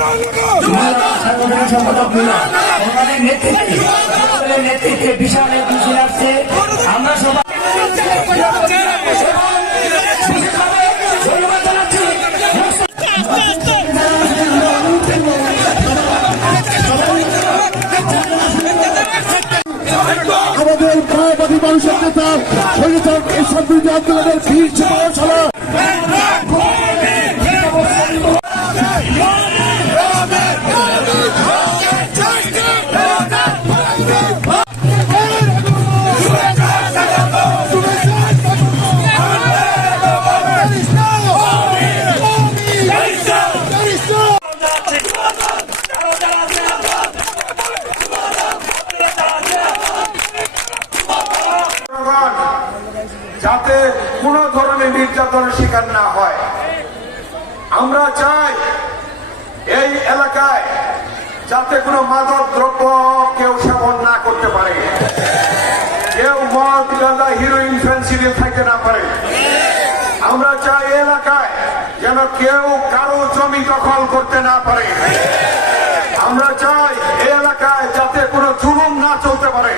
সাংগঠনিক সম্পাদক ওনাদের নেতৃত্বে বিশাল এক মিছিল আসছে। আমরা সবাই আমাদের মায়াবাদী মানুষের নেতা শহীদ এসব বিরোধী আন্দোলনের বীর ছাড়া যাতে কোন ধরনের নির্যাতনের শিকার না হয়। আমরা চাই এই এলাকায় যাতে কোনো মাদক দ্রব্য কেউ সেবন না করতে পারে, কেউ মদ গাঁজা হিরোইন ফেন্সিডিল থাকতে না পারে। আমরা চাই এই এলাকায় যেন কেউ কারো জমি দখল করতে না পারে। আমরা চাই এই এলাকায় যাতে কোনো জুলুম না চলতে পারে।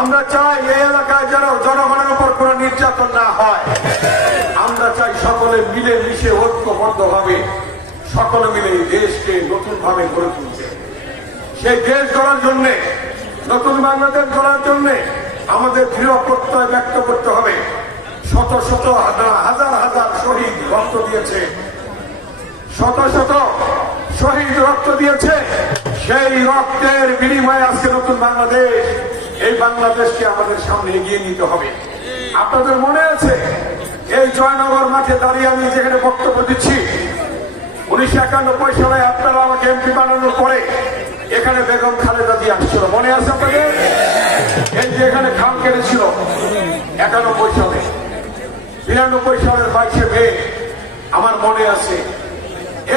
আমরা চাই এই এলাকায় যেন জনগণের উপর কোনো নির্যাতন না হয়। আমরা চাই সকলে মিলে মিশে ঐক্যবদ্ধ ভাবে সকলে মিলে দেশকে নতুন ভাবে গড়ে তুলতে। সেই দেশ গড়ার জন্য, নতুন বাংলাদেশ গড়ার জন্য আমাদের দৃঢ় প্রত্যয় ব্যক্ত করতে হবে। শত শত হাজার হাজার শহীদ রক্ত দিয়েছে, শত শত শহীদ রক্ত দিয়েছে। সেই রক্তের বিনিময়ে আজকে নতুন বাংলাদেশ, এই বাংলাদেশকে আমাদের সামনে এগিয়ে নিতে হবে। আপনাদের মনে আছে এই জয়নগর মাঠে দাঁড়িয়ে আমি যেখানে বক্তব্য দিচ্ছি, 1991 সালে আপনারা আমাকে এমপি বানানোর পরে এখানে বেগম খালেদা জিয়া আসছিল, মনে আছে আপনাদের? এই যে এখানে খাম কেটেছিল 91 সালে, 92 সালের 22শে মে আমার মনে আছে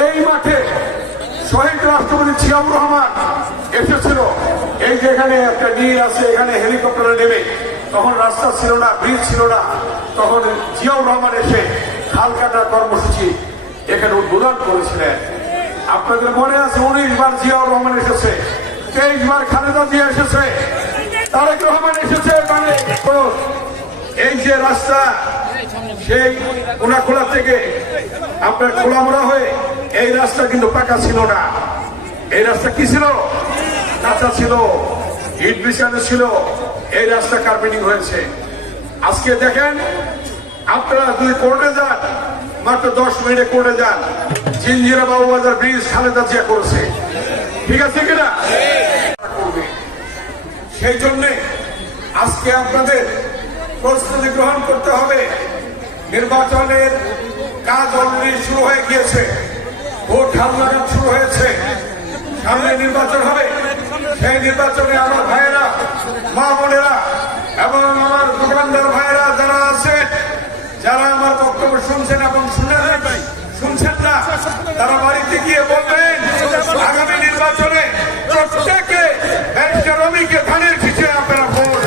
এই মাঠে শহীদ রাষ্ট্রপতি জিয়াউর রহমান এসেছিল। এই যে এখানে একটা নীল আছে, এখানে হেলিকপ্টারে নেমে, তখন রাস্তা ছিল না, ব্রিজ ছিল না, তখন জিয়াউর রহমান এসে খাল কাটার কর্মসূচি এখানে উদ্বোধন করেছিলেন। আপনাদের মনে আছে 19 বার জিয়াউর রহমান এসেছে, 23 বার খালেদা জিয়া এসেছে, তারেক রহমান এসেছে। মানে এই যে রাস্তা সেই কোনাখোলা থেকে আপনার খোলামোড়া হয়ে এই রাস্তা কিন্তু পাকা ছিল না। এই রাস্তা কি ছিল? কাঁচা ছিল, ইট বিছানো ছিল। এই রাস্তা কার্পেটিং হয়েছে। আজকে দেখেন আপনারা যদি কোর্টে যান, মাত্র 10 মিনিটে কোর্টে যান, জিঞ্জিরা বাবুবাজার ব্রিজ খালেদা জিয়া করেছে, ঠিক আছে কিনা? সেই জন্য আজকে আপনাদের প্রস্তুতি গ্রহণ করতে হবে। নির্বাচনের কাজ অলরেডি শুরু হয়ে গিয়েছে, ভোট হালনাগাদ শুরু হয়েছে, সামনে নির্বাচন হবে। সেই নির্বাচনে আমার ভাইয়েরা, মা বোনেরা এবং আমার দোকানদার ভাইয়েরা যারা আছেন, যারা আমার বক্তব্য শুনছেন এবং শুনছেন না, তারা বাড়িতে গিয়ে বলবেন আগামী নির্বাচনে প্রত্যেকে একটা রমিকে ধানের শীষে আপনারা ভোট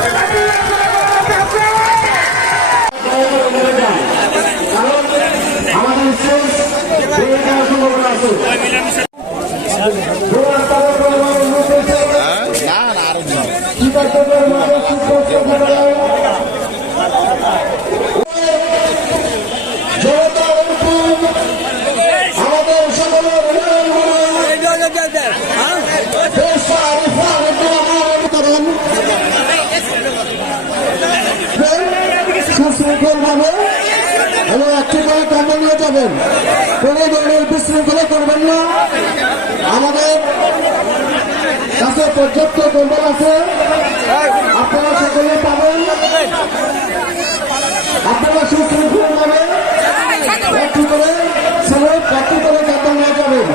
সুশৃঙ্খলভাবে এবং একটি করে কম্বল নিয়ে যাবেন, কোনো ধরনের বিশৃঙ্খলা করবেন না। আমাদের কাছে পর্যাপ্ত কম্বল আছে, আপনারা সকলে পাবেন। আপনারা সুশৃঙ্খলভাবে একটি করে কম্বল নিয়ে যাবেন।